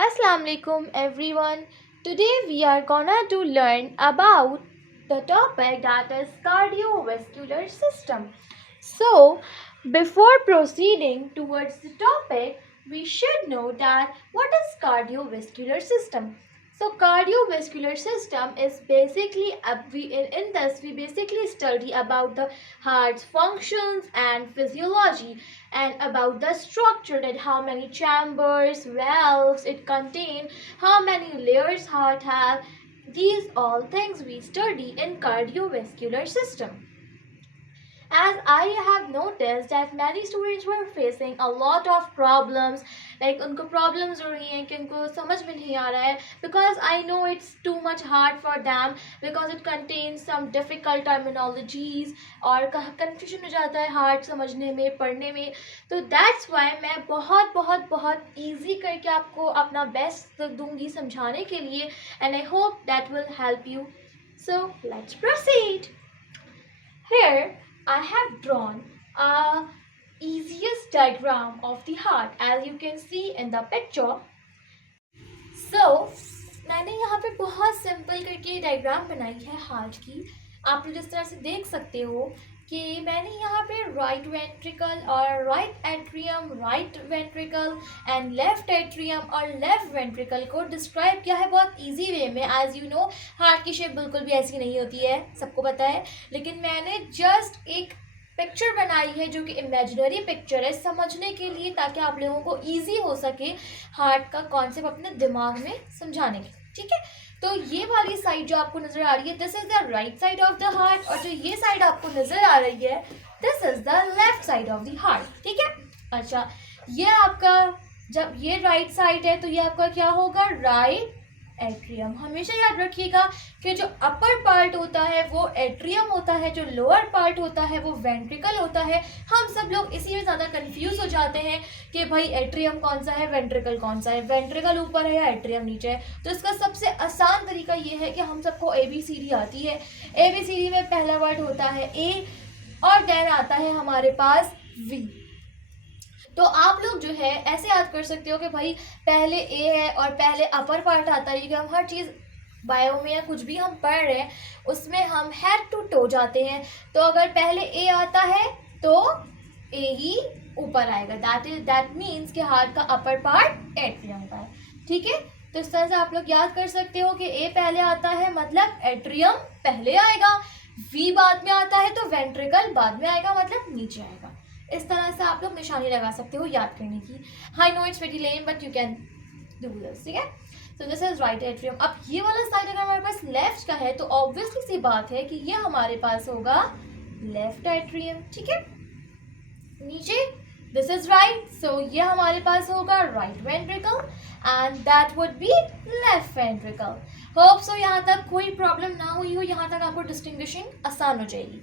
Assalamu alaikum everyone. Today we are gonna to learn about the topic that is cardiovascular system. So, before proceeding towards the topic, we should know that what is cardiovascular system. So cardiovascular system is basically in this we basically study about the heart's functions and physiology and about the structure, that how many chambers, valves it contain, how many layers heart have. These all things we study in cardiovascular system. As I have noticed that many students were facing a lot of problems, like उनको problems हो रही हैं कि उनको समझ में नहीं आ रहा है, because I know it's too much hard for them because it contains some difficult terminologies और confusion हो जाता है hard समझने में, पढ़ने में. तो that's why मैं बहुत बहुत बहुत easy करके आपको अपना best दूंगी समझाने के लिए, and I hope that will help you. So let's proceed. Here I have drawn a easiest diagram of the heart as you can see in the picture. So मैंने यहाँ पे बहुत सिंपल करके डायग्राम बनाई है हार्ट की. आप लोग जिस तरह से देख सकते हो कि मैंने यहाँ पे राइट वेंट्रिकल और right atrium, right ventricle and left atrium और लेफ्ट वेंट्रिकल को डिस्क्राइब किया है बहुत इजी वे में. एज यू नो हार्ट की शेप बिल्कुल भी ऐसी नहीं होती है, सबको पता है, लेकिन मैंने जस्ट एक पिक्चर बनाई है जो कि इमेजिनरी पिक्चर है समझने के लिए, ताकि आप लोगों को इजी हो सके हार्ट का कॉन्सेप्ट अपने दिमाग में समझाने के. ठीक है, तो ये वाली साइड जो आपको नजर आ रही है this is the right side of the heart, और जो ये साइड आपको नजर आ रही है this is the left side of the heart. ठीक है, अच्छा ये आपका, जब ये राइट साइड है तो ये आपका क्या होगा, राइट एट्रियम. हमेशा याद रखिएगा कि जो अपर पार्ट होता है वो एट्रियम होता है, जो लोअर पार्ट होता है वो वेंट्रिकल होता है. हम सब लोग इसी में ज़्यादा कंफ्यूज हो जाते हैं कि भाई एट्रियम कौन सा है, वेंट्रिकल कौन सा है, वेंट्रिकल ऊपर है या एट्रियम नीचे है. तो इसका सबसे आसान तरीका ये है कि हम सबको ABCD आती है. ABCD में पहला वर्ड होता है A और देन आता है हमारे पास V. तो आप लोग जो है ऐसे याद कर सकते हो कि भाई पहले ए है और पहले अपर पार्ट आता है, क्योंकि हम हर चीज़ बायो में या कुछ भी हम पढ़ रहे हैं उसमें हम हेड टू टो जाते हैं. तो अगर पहले ए आता है तो ए ही ऊपर आएगा, दैट मीन्स कि हार्ट का अपर पार्ट एट्रियम का है. ठीक है, तो इस तरह से आप लोग याद कर सकते हो कि ए पहले आता है मतलब एट्रियम पहले आएगा, वी बाद में आता है तो वेंट्रिकल बाद में आएगा मतलब नीचे आएगा. इस तरह से आप लोग निशानी लगा सकते हो याद करने की. I know it's very lame but you can do this. ठीक है, so this is right atrium. अब ये वाला साइड अगर हमारे पास लेफ्ट का है तो ऑब्वियसली सी बात है कि ये हमारे पास होगा लेफ्ट एट्रियम. ठीक है, नीचे दिस इज राइट, सो ये हमारे पास होगा right ventricle and that would be left ventricle. Hope so यहाँ तक कोई प्रॉब्लम ना हुई हो, यहाँ तक आपको डिस्टिंग्विशिंग आसान हो जाएगी.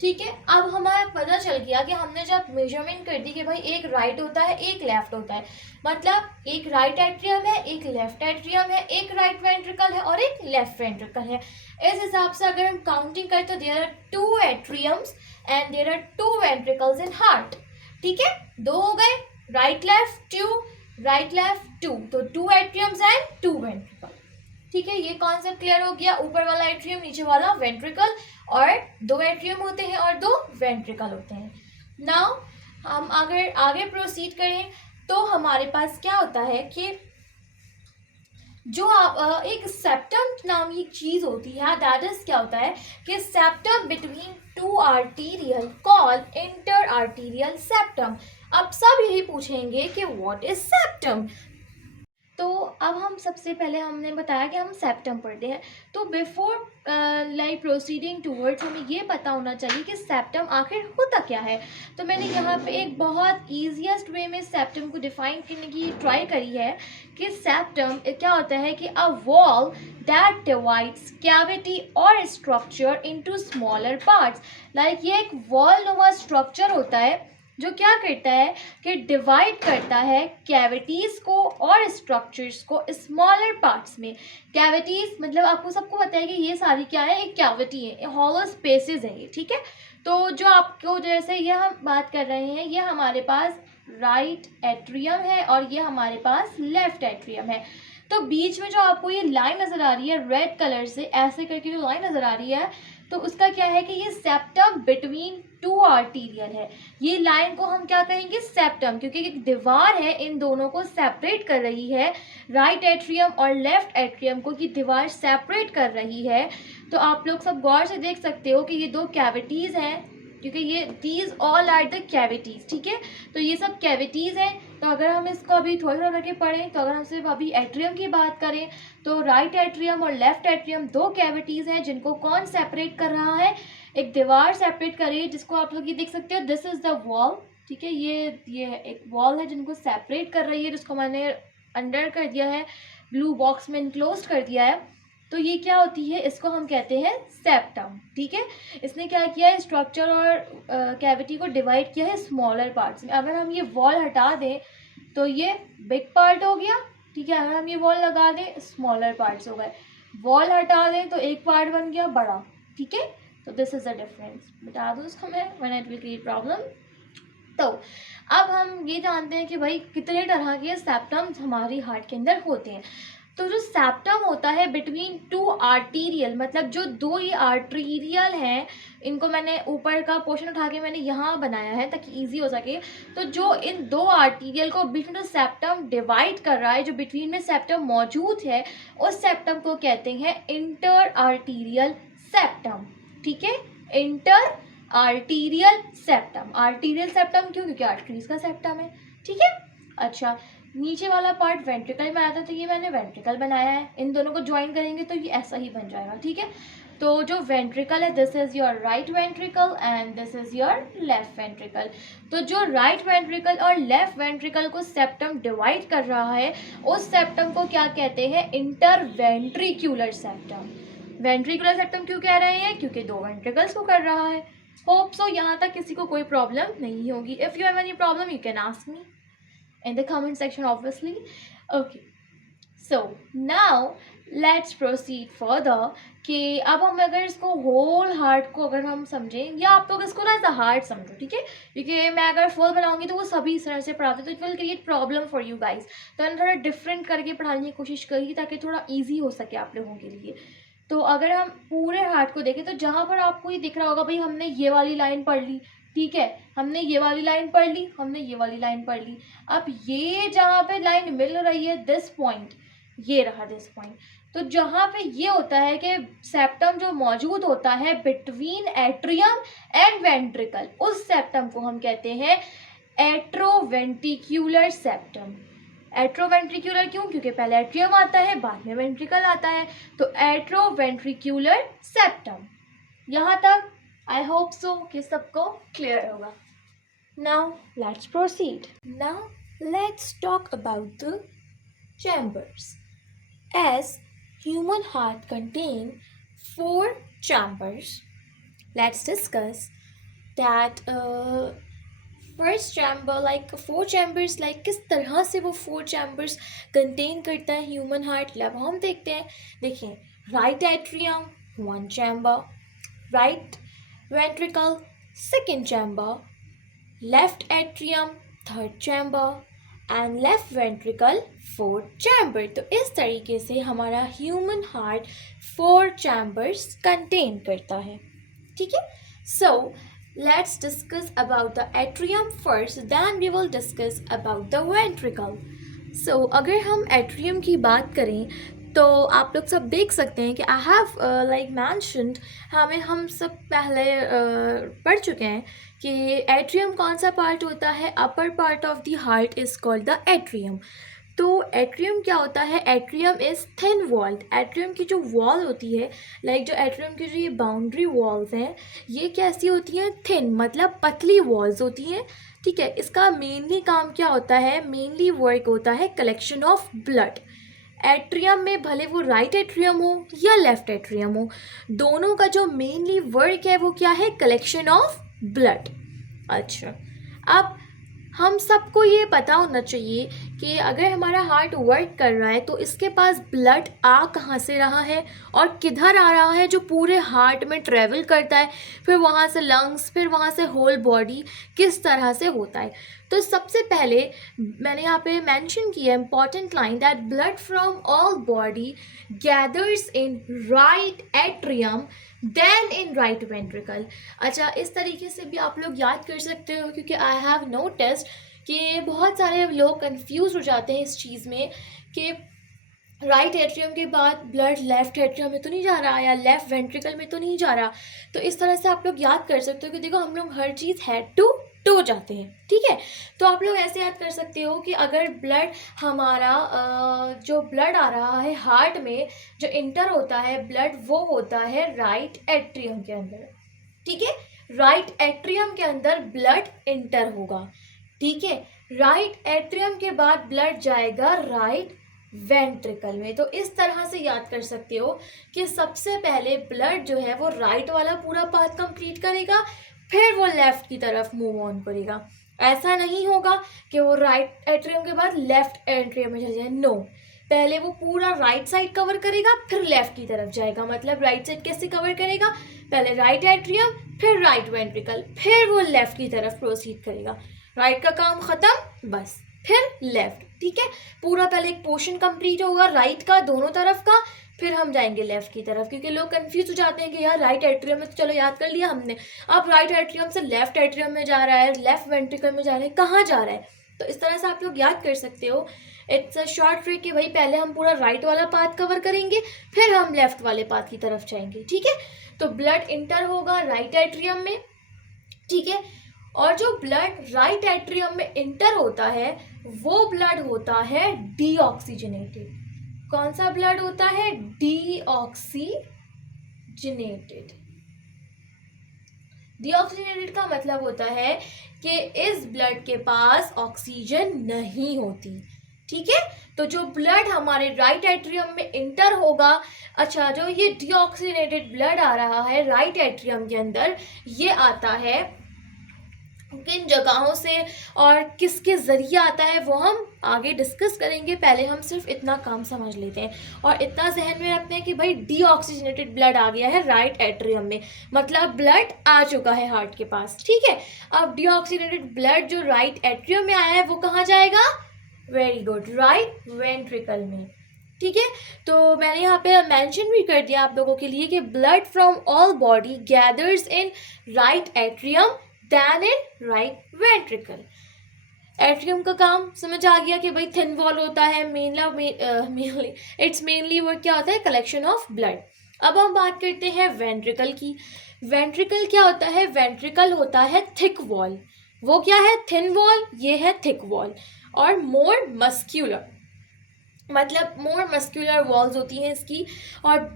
ठीक है, अब हमें पता चल गया कि हमने जब मेजरमेंट कर दी कि भाई एक राइट होता है एक लेफ्ट होता है, मतलब एक राइट एट्रियम है एक लेफ्ट एट्रियम है, एक राइट वेंट्रिकल है और एक लेफ्ट वेंट्रिकल है. इस हिसाब से अगर हम काउंटिंग करें तो there are 2 atriums and there are 2 ventricles in heart. ठीक है, 2 हो गए, राइट लेफ्ट 2, राइट लेफ्ट 2, तो 2 एट्रियम्स एंड 2 वेंट्रिकल. ठीक है, ये कॉन्सेप्ट क्लियर हो गया. ऊपर वाला एट्रियम नीचे वाला वेंट्रिकल, और 2 एट्रियम होते हैं और 2 वेंट्रिकल होते हैं. नाउ हम अगर आगे प्रोसीड करें तो हमारे पास क्या होता है कि जो एक सेप्टम नाम की चीज़ होती है, दैट इज क्या होता है कि septum between 2 arterial called inter arterial septum. अब सब यही पूछेंगे कि व्हाट इज सेप्टम. तो अब हम सबसे पहले हमने बताया कि हम सेप्टम पढ़ते हैं, तो बिफोर लाइक प्रोसीडिंग टूवर्ड्स हमें ये पता होना चाहिए कि सेप्टम आखिर होता क्या है. तो मैंने यहाँ पे एक बहुत ईजीएस्ट वे में सेप्टम को डिफाइन करने की ट्राई करी है कि सेप्टम क्या होता है कि a wall that divides cavity और structure into smaller parts. Like ये एक वॉल नुमा स्ट्रक्चर होता है जो क्या करता है कि डिवाइड करता है कैविटीज़ को और स्ट्रक्चर्स को स्मॉलर पार्ट्स में. कैविटीज़ मतलब आपको सबको पता है कि ये सारी क्या है, एक कैविटी है, हॉलो स्पेसेस है ये. ठीक है, तो जो आपको जैसे ये हम बात कर रहे हैं ये हमारे पास राइट एट्रियम है और ये हमारे पास लेफ्ट एट्रियम है। तो बीच में जो आपको ये लाइन नज़र आ रही है रेड कलर से ऐसे करके जो लाइन नज़र आ रही है, तो उसका क्या है कि ये सेप्टम बिटवीन टू आर्टीरियल है। ये लाइन को हम क्या कहेंगे, सेप्टम, क्योंकि एक दीवार है इन दोनों को सेपरेट कर रही है, राइट एट्रियम और लेफ्ट एट्रियम को की दीवार सेपरेट कर रही है। तो आप लोग सब गौर से देख सकते हो कि ये दो कैविटीज़ हैं, क्योंकि ये these all are the cavities, ठीक है। तो ये सब कैविटीज़ हैं। तो अगर हम इसको अभी थोड़ा थोड़ा करके पढ़ें, तो अगर हम सिर्फ अभी एट्रियम की बात करें तो राइट एट्रियम और लेफ्ट एट्रियम दो कैविटीज़ हैं जिनको कौन सेपरेट कर रहा है, एक दीवार सेपरेट कर रही है, जिसको आप लोग ये देख सकते हो, दिस इज़ द वॉल, ठीक है। ये एक वॉल है जिनको सेपरेट कर रही है, जिसको मैंने अंडर कर दिया है, ब्लू बॉक्स में इनक्लोज कर दिया है। तो ये क्या होती है, इसको हम कहते हैं सेप्टम, ठीक है। इसने क्या किया है, स्ट्रक्चर और कैविटी को डिवाइड किया है स्मॉलर पार्ट्स में। अगर हम ये वॉल हटा दें तो ये बिग पार्ट हो गया, ठीक है। अगर हम ये वॉल लगा दें स्मॉलर पार्ट्स हो गए, वॉल हटा दें तो एक पार्ट बन गया बड़ा, ठीक है। तो दिस इज़ द डिफरेंस, बता दो उसको मैं, when it will create problem. तो अब हम ये जानते हैं कि भाई कितने तरह के सेप्टम्स हमारी हार्ट के अंदर होते हैं। तो जो सेप्टम होता है बिटवीन टू आर्टीरियल, मतलब जो दो ये आर्टीरियल हैं, इनको मैंने ऊपर का पोर्शन उठा के मैंने यहाँ बनाया है ताकि इजी हो सके। तो जो इन दो आर्टीरियल को बीच में जो सेप्टम डिवाइड कर रहा है, जो बिटवीन में सेप्टम मौजूद है, उस सेप्टम को कहते हैं इंटर आर्टीरियल सेप्टम, ठीक है। Inter arterial septum, arterial septum क्यों, क्योंकि आर्टरीज का सेप्टम है, ठीक है। अच्छा, नीचे वाला पार्ट वेंट्रिकल में आता है, तो ये मैंने वेंट्रिकल बनाया है, इन दोनों को ज्वाइन करेंगे तो ये ऐसा ही बन जाएगा, ठीक है। तो जो वेंट्रिकल है, this is your right ventricle and this is your left ventricle. तो जो राइट वेंट्रिकल और लेफ्ट वेंट्रिकल को सेप्टम डिवाइड कर रहा है, उस सेप्टम को क्या कहते हैं, इंटरवेंट्रिक्यूलर सेप्टम। वेंट्रिकुलर सेप्टम क्यों कह रहे हैं, क्योंकि दो वेंट्रिकल्स को कर रहा है। होप सो यहाँ तक किसी को कोई प्रॉब्लम नहीं होगी। If you have any problem you can ask me in the comment section obviously. Okay, so now let's proceed further कि अब हम अगर इसको होल हार्ट को अगर हम समझें, या आप लोग इसको ना एज अ हार्ट समझो, ठीक है, क्योंकि मैं अगर फुल बनाऊंगी तो वो सभी इस तरह से पढ़ाते, तो it will create problem for you guys. तो मैंने थोड़ा डिफरेंट करके पढ़ाने की कोशिश करी ताकि थोड़ा ईजी हो सके आप लोगों के लिए। तो अगर हम पूरे हार्ट को देखें तो जहाँ पर आपको ये दिख रहा होगा भाई हमने ये वाली लाइन पढ़ ली, ठीक है, हमने ये वाली लाइन पढ़ ली, हमने ये वाली लाइन पढ़ ली। अब ये जहाँ पे लाइन मिल रही है, दिस पॉइंट, ये रहा दिस पॉइंट। तो जहाँ पे ये होता है कि सेप्टम जो मौजूद होता है बिटवीन एट्रियम एंड वेंट्रिकल, उस सेप्टम को हम कहते हैं एट्रोवेंट्रिक्यूलर सेप्टम। एट्रोवेंट्रिक्यूलर क्यों, क्योंकि पहले एट्रियम आता है बाद में वेंट्रिकल आता है, तो एट्रोवेंट्रिक्यूलर सेप्टम। यहाँ तक आई होप सो कि सबको क्लियर होगा। Now let's proceed. Now let's talk about the chambers. As human heart contain 4 chambers, let's discuss that first chamber, like 4 chambers, like किस तरह से वो 4 chambers कंटेन करता है ह्यूमन हार्ट। अब हम देखते हैं, देखिए, right atrium 1 chamber, right ventricle 2nd chamber, left atrium 3rd chamber and left ventricle 4th chamber। तो इस तरीके से हमारा ह्यूमन हार्ट 4 chambers कंटेन करता है, ठीक है। So let's discuss about the atrium first, then we will discuss about the ventricle. So अगर हम atrium की बात करें तो आप लोग सब देख सकते हैं कि आई हैव लाइक मैंशनड, हम सब पहले पढ़ चुके हैं कि एट्रियम कौन सा पार्ट होता है, upper part of the heart is called the atrium. तो एट्रियम क्या होता है, atrium is thin walled. Atrium की जो वॉल होती है, लाइक जो एट्रियम की जो ये बाउंड्री वॉल्स हैं, ये कैसी होती हैं, थिन, मतलब पतली वॉल्स होती हैं, ठीक है। इसका मेनली काम क्या होता है, मेनली वर्क होता है कलेक्शन ऑफ ब्लड। एट्रियम में भले वो राइट एट्रियम हो या लेफ्ट एट्रियम हो, दोनों का जो मेनली वर्क है वो क्या है, कलेक्शन ऑफ ब्लड। अच्छा, अब हम सबको ये पता होना चाहिए कि अगर हमारा हार्ट वर्क कर रहा है तो इसके पास ब्लड आ कहाँ से रहा है और किधर आ रहा है, जो पूरे हार्ट में ट्रेवल करता है, फिर वहाँ से लंग्स, फिर वहाँ से होल बॉडी, किस तरह से होता है। तो सबसे पहले मैंने यहाँ पे मेंशन किया important line that blood from all body gathers in right atrium then in right ventricle. अच्छा, इस तरीके से भी आप लोग याद कर सकते हो, क्योंकि आई हैव नोटिस्ड कि बहुत सारे लोग कंफ्यूज हो जाते हैं इस चीज़ में कि राइट एट्रियम के बाद ब्लड लेफ्ट एट्रियम में तो नहीं जा रहा या लेफ्ट वेंट्रिकल में तो नहीं जा रहा। तो इस तरह से आप लोग याद कर सकते हो कि देखो, हम लोग हर चीज़ हेड टू टो जाते हैं, ठीक है। तो आप लोग ऐसे याद कर सकते हो कि अगर ब्लड हमारा जो ब्लड आ रहा है हार्ट में, जो इंटर होता है ब्लड, वो होता है राइट एट्रियम के अंदर, ठीक है। राइट एट्रियम के अंदर ब्लड इंटर होगा, ठीक है। राइट एट्रियम के बाद ब्लड जाएगा राइट वेंट्रिकल में। तो इस तरह से याद कर सकते हो कि सबसे पहले ब्लड जो है वो राइट वाला पूरा पाथ कंप्लीट करेगा, फिर वो लेफ्ट की तरफ मूव ऑन करेगा। ऐसा नहीं होगा कि वो राइट एट्रियम के बाद लेफ्ट एट्रियम में चले जाए, नो। पहले वो पूरा राइट साइड कवर करेगा, फिर लेफ्ट की तरफ जाएगा। मतलब राइट साइड कैसे कवर करेगा, पहले राइट एट्रियम, फिर राइट वेंट्रिकल, फिर वो लेफ्ट की तरफ प्रोसीड करेगा। राइट का काम खत्म, बस फिर लेफ्ट, ठीक है। पूरा पहले एक पोर्शन कंप्लीट होगा राइट का दोनों तरफ का, फिर हम जाएंगे लेफ्ट की तरफ, क्योंकि लोग कंफ्यूज हो जाते हैं कि यार राइट एट्रियम में तो चलो याद कर लिया हमने, अब राइट एट्रियम से लेफ्ट एट्रियम में जा रहा है, लेफ्ट वेंट्रिकल में जा रहा है, कहाँ जा रहा है। तो इस तरह से आप लोग याद कर सकते हो। इट्स अ शॉर्ट ट्रिक कि भाई पहले हम पूरा राइट वाला पाथ कवर करेंगे, फिर हम लेफ्ट वाले पाथ की तरफ जाएंगे, ठीक है। तो ब्लड इंटर होगा राइट एट्रियम में, ठीक है। और जो ब्लड राइट एट्रियम में इंटर होता है वो ब्लड होता है डीऑक्सीजनेटेड। कौन सा ब्लड होता है, डीऑक्सीजनेटेड। डीऑक्सीजनेटेड का मतलब होता है कि इस ब्लड के पास ऑक्सीजन नहीं होती, ठीक है। तो जो ब्लड हमारे राइट एट्रियम में इंटर होगा, अच्छा, जो ये डीऑक्सीजनेटेड ब्लड आ रहा है राइट एट्रियम के अंदर, ये आता है किन जगहों से और किसके ज़रिए आता है वो हम आगे डिस्कस करेंगे। पहले हम सिर्फ इतना काम समझ लेते हैं और इतना जहन में रखते हैं कि भाई डीऑक्सीजनेटेड ब्लड आ गया है राइट एट्रियम में, मतलब ब्लड आ चुका है हार्ट के पास, ठीक है। अब डीऑक्सीजनेटेड ब्लड जो राइट एट्रियम में आया है वो कहाँ जाएगा, वेरी गुड, राइट वेंट्रिकल में, ठीक है। तो मैंने यहाँ पे मेंशन भी कर दिया आप लोगों के लिए कि blood from all body gathers in right atrium then in right ventricle. Atrium का काम समझ आ गया कि भाई थिन वॉल होता है, मेनली इट्स मेनली वो क्या होता है, कलेक्शन ऑफ ब्लड। अब हम बात करते हैं वेंट्रिकल की। वेंट्रिकल क्या होता है, वेंट्रिकल होता है थिक वॉल। वो क्या है, थिन वॉल, ये है थिक वॉल। और मोर मस्क्यूलर, मतलब मोर मस्क्यूलर वॉल्स होती हैं इसकी। और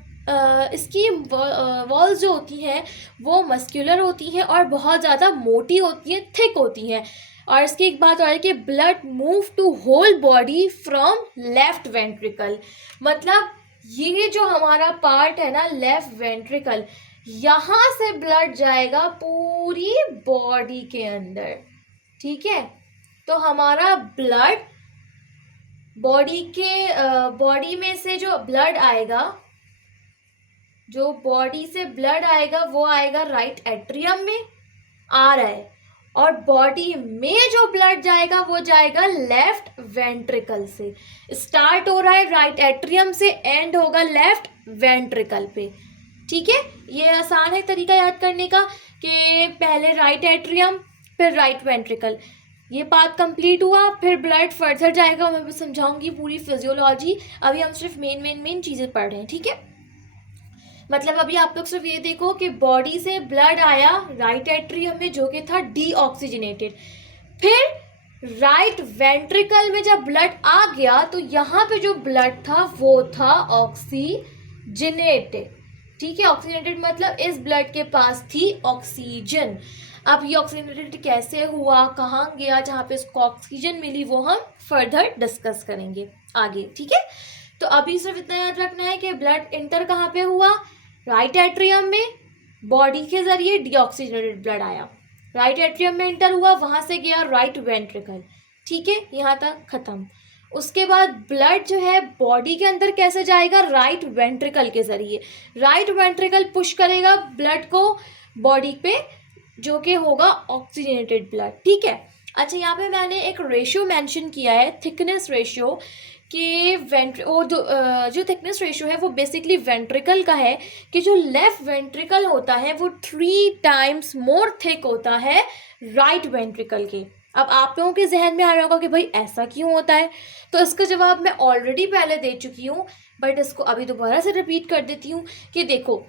इसकी वॉल्स जो होती हैं वो मस्क्यूलर होती हैं और बहुत ज़्यादा मोटी होती हैं, थिक होती हैं। और इसकी एक बात और है कि blood move to whole body from left ventricle, मतलब ये जो हमारा पार्ट है ना लेफ्ट वेंट्रिकल, यहाँ से ब्लड जाएगा पूरी बॉडी के अंदर, ठीक है। तो हमारा ब्लड बॉडी में से जो ब्लड आएगा, जो बॉडी से ब्लड आएगा वो आएगा राइट एट्रियम में, आ रहा है। और बॉडी में जो ब्लड जाएगा वो जाएगा लेफ्ट वेंट्रिकल से। स्टार्ट हो रहा है राइट एट्रियम से, एंड होगा लेफ्ट वेंट्रिकल पे, ठीक है। ये आसान है तरीका याद करने का कि पहले राइट एट्रियम फिर राइट वेंट्रिकल, ये पाथ कंप्लीट हुआ, फिर ब्लड फर्दर जाएगा। मैं समझाऊंगी पूरी फिजियोलॉजी, अभी हम सिर्फ मेन चीज़ें पढ़ रहे हैं, ठीक है। मतलब अभी आप लोग सिर्फ ये देखो कि बॉडी से ब्लड आया राइट एट्रियम में जो कि था डीऑक्सीजनेटेड, फिर राइट वेंट्रिकल में जब ब्लड आ गया तो यहाँ पे जो ब्लड था वो था ऑक्सीजनेटेड, ठीक है। ऑक्सीजनेटेड मतलब इस ब्लड के पास थी ऑक्सीजन। अब ये ऑक्सीजनेटेड कैसे हुआ, कहाँ गया, जहाँ पे इसको ऑक्सीजन मिली, वो हम फर्दर डिस्कस करेंगे आगे, ठीक है। तो अभी सिर्फ इतना याद रखना है कि ब्लड इंटर कहाँ पे हुआ, राइट एट्रियम में, बॉडी के जरिए डीऑक्सीजनेटेड ब्लड आया, राइट एट्रियम में इंटर हुआ, वहाँ से गया राइट वेंट्रिकल, ठीक है, यहाँ तक खत्म। उसके बाद ब्लड जो है बॉडी के अंदर कैसे जाएगा, राइट वेंट्रिकल के जरिए। राइट वेंट्रिकल पुश करेगा ब्लड को बॉडी पे, जो कि होगा ऑक्सीजनेटेड ब्लड, ठीक है। अच्छा, यहाँ पे मैंने एक रेशियो मेंशन किया है, थिकनेस रेशियो, कि जो थिकनेस रेशियो है वो बेसिकली वेंट्रिकल का है, कि जो लेफ्ट वेंट्रिकल होता है वो 3 टाइम्स मोर थिक होता है राइट वेंट्रिकल के। अब आप लोगों के जहन में आ रहा होगा कि भाई ऐसा क्यों होता है, तो इसका जवाब मैं ऑलरेडी पहले दे चुकी हूँ, बट इसको अभी दोबारा से रिपीट कर देती हूँ कि देखो,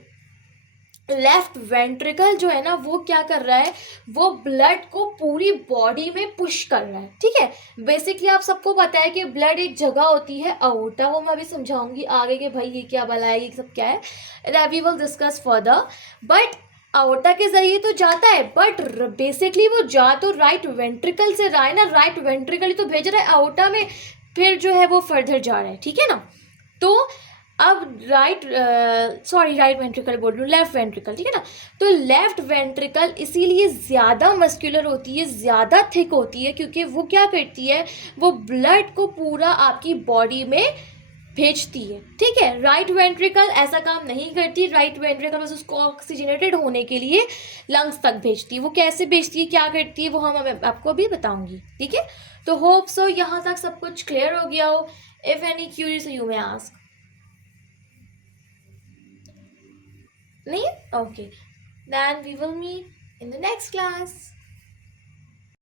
लेफ्ट वेंट्रिकल जो है ना वो क्या कर रहा है, वो ब्लड को पूरी बॉडी में पुश कर रहा है, ठीक है। बेसिकली आप सबको पता है कि ब्लड एक जगह होती है अओर्टा, वो मैं अभी समझाऊंगी आगे कि भाई ये क्या भला है, ये सब क्या है, we will discuss further. But aorta के जरिए तो जाता है, बट बेसिकली वो जा तो राइट वेंट्रिकल से रहा है ना, राइट वेंट्रिकल ही तो भेज रहा है अओर्टा में, फिर जो है वो फर्दर जा रहा है, ठीक है ना। तो अब राइट वेंट्रिकल बोल रही हूँ, लेफ्ट वेंट्रिकल, ठीक है ना। तो लेफ्ट वेंट्रिकल इसीलिए ज़्यादा मस्कुलर होती है, ज़्यादा थिक होती है, क्योंकि वो क्या करती है, वो ब्लड को पूरा आपकी बॉडी में भेजती है, ठीक है। राइट वेंट्रिकल ऐसा काम नहीं करती, राइट वेंट्रिकल बस उसको ऑक्सीजनेटेड होने के लिए लंग्स तक भेजती है। वो कैसे भेजती है, क्या करती है, वो मैं आपको अभी बताऊंगी, ठीक है। तो होप सो यहाँ तक सब कुछ क्लियर हो गया हो। If any curies you may ask. नहीं? Okay. Then we will meet in the next class.